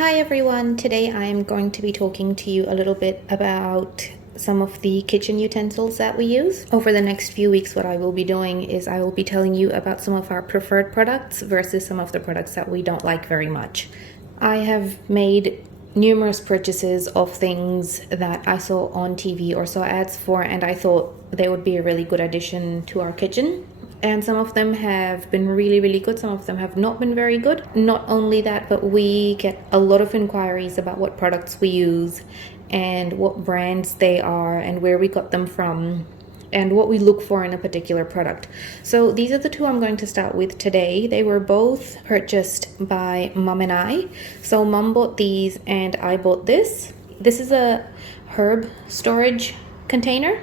Hi everyone, today I'm going to be talking to you a little bit about some of the kitchen utensils that we use. Over the next few weeks, what I will be doing is I will be telling you about some of our preferred products versus some of the products that we don't like very much. I have made numerous purchases of things that I saw on TV or saw ads for, and I thought they would be a really good addition to our kitchen. And some of them have been really good. Some of them have not been very good. Not only that, but we get a lot of inquiries about what products we use and what brands they are and where we got them from and what we look for in a particular product. So these are the two I'm going to start with today. They were both purchased by Mum and I. So Mum bought these and I bought this. This is a herb storage container.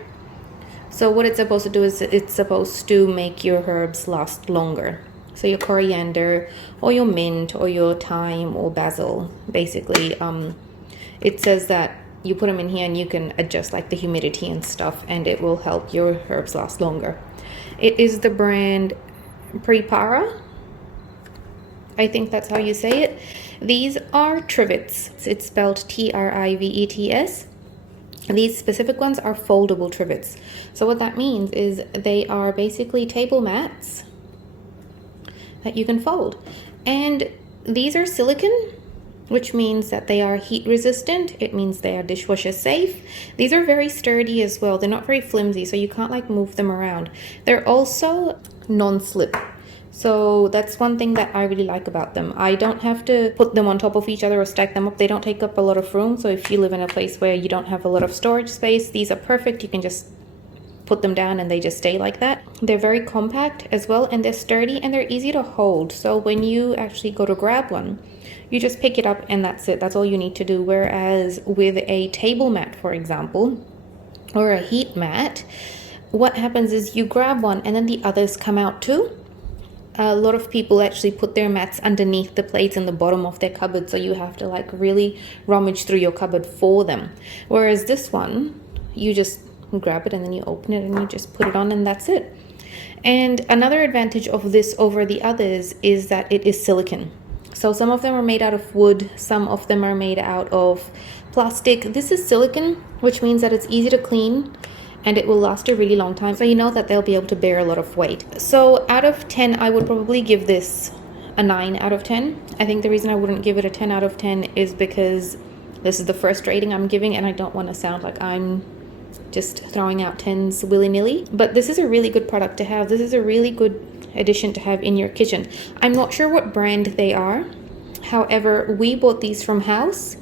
So what it's supposed to do is it's supposed to make your herbs last longer. So your coriander or your mint or your thyme or basil, basically. It says that you put them in here and you can adjust like the humidity and stuff, and it will help your herbs last longer. It is the brand Prepara. I think that's how you say it. These are Trivets. It's spelled Trivets. These specific ones are foldable trivets. So what that means is they are basically table mats that you can fold. And these are silicone, which means that they are heat resistant. It means they are dishwasher safe. These are very sturdy as well. They're not very flimsy, so you can't like move them around. They're also non-slip. So that's one thing that I really like about them. I don't have to put them on top of each other or stack them up. They don't take up a lot of room. So if you live in a place where you don't have a lot of storage space, these are perfect. You can just put them down and they just stay like that. They're very compact as well, and they're sturdy and they're easy to hold. So when you actually go to grab one, you just pick it up and that's it. That's all you need to do. Whereas with a table mat, for example, or a heat mat, what happens is you grab one and then the others come out too. A lot of people actually put their mats underneath the plates in the bottom of their cupboard, so you have to like really rummage through your cupboard for them. Whereas this one, you just grab it and then you open it and you just put it on and that's it. And another advantage of this over the others is that it is silicone. So some of them are made out of wood, some of them are made out of plastic. This is silicone, which means that it's easy to clean and it will last a really long time. So you know that they'll be able to bear a lot of weight. So out of 10, I would probably give this a 9 out of 10. I think the reason I wouldn't give it a 10 out of 10 is because this is the first rating I'm giving and I don't want to sound like I'm just throwing out 10s willy-nilly. But this is a really good product to have. This is a really good addition to have in your kitchen. I'm not sure what brand they are. However, we bought these from House.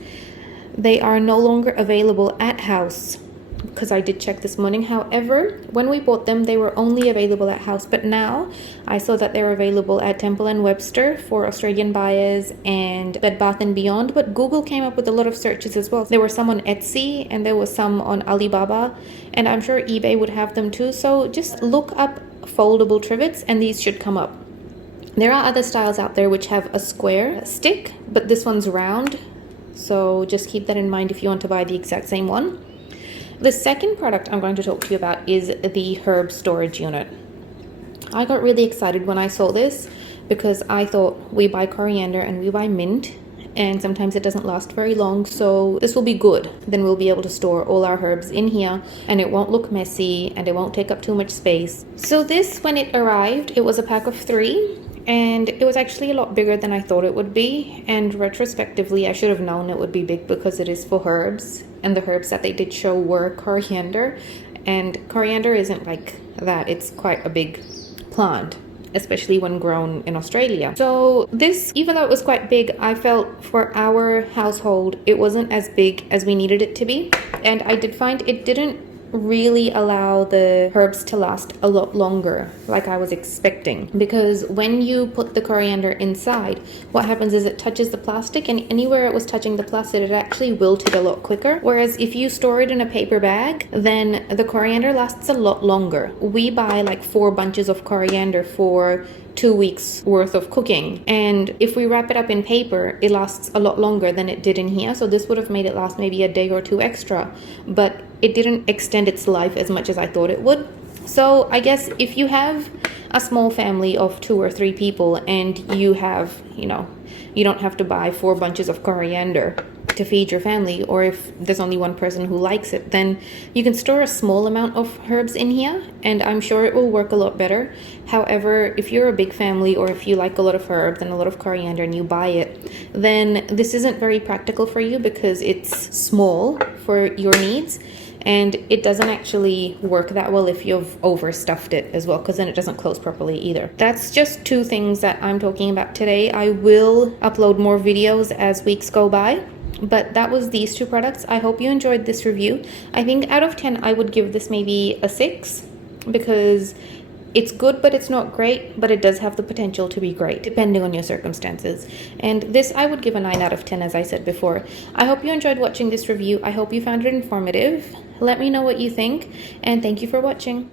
They are no longer available at House, because I did check this morning. However, when we bought them, they were only available at House, but now I saw that they're available at Temple & Webster for Australian buyers and Bed Bath & Beyond, but Google came up with a lot of searches as well. There were some on Etsy and there was some on Alibaba, and I'm sure eBay would have them too. So just look up foldable trivets and these should come up. There are other styles out there which have a square stick, but this one's round, so just keep that in mind if you want to buy the exact same one. The second product I'm going to talk to you about is the herb storage unit. I got really excited when I saw this because I thought we buy coriander and we buy mint and sometimes it doesn't last very long, so this will be good. Then we'll be able to store all our herbs in here and it won't look messy and it won't take up too much space. So this, when it arrived, it was a pack of 3. And it was actually a lot bigger than I thought it would be. And retrospectively, I should have known it would be big because it is for herbs. And the herbs that they did show were coriander. And coriander isn't like that. It's quite a big plant, especially when grown in Australia. So this, even though it was quite big, I felt for our household, it wasn't as big as we needed it to be. And I did find it didn't really allow the herbs to last a lot longer like I was expecting, because when you put the coriander inside, what happens is it touches the plastic, and anywhere it was touching the plastic it actually wilted a lot quicker. Whereas if you store it in a paper bag, then the coriander lasts a lot longer. We buy like 4 bunches of coriander for 2 weeks worth of cooking, and if we wrap it up in paper it lasts a lot longer than it did in here. So this would have made it last maybe a day or 2 extra, but it didn't extend its life as much as I thought it would. So I guess if you have a small family of 2 or 3 people and you have, you don't have to buy 4 bunches of coriander to feed your family, or if there's only one person who likes it, then you can store a small amount of herbs in here and I'm sure it will work a lot better. However, if you're a big family or if you like a lot of herbs and a lot of coriander and you buy it, then this isn't very practical for you because it's small for your needs. And it doesn't actually work that well if you've overstuffed it as well, because then it doesn't close properly either. That's just 2 things that I'm talking about today. I will upload more videos as weeks go by, but that was these 2 products. I hope you enjoyed this review. I think out of 10, I would give this maybe a 6 because it's good, but it's not great, but it does have the potential to be great, depending on your circumstances. And this I would give a 9 out of 10, as I said before. I hope you enjoyed watching this review. I hope you found it informative. Let me know what you think, and thank you for watching.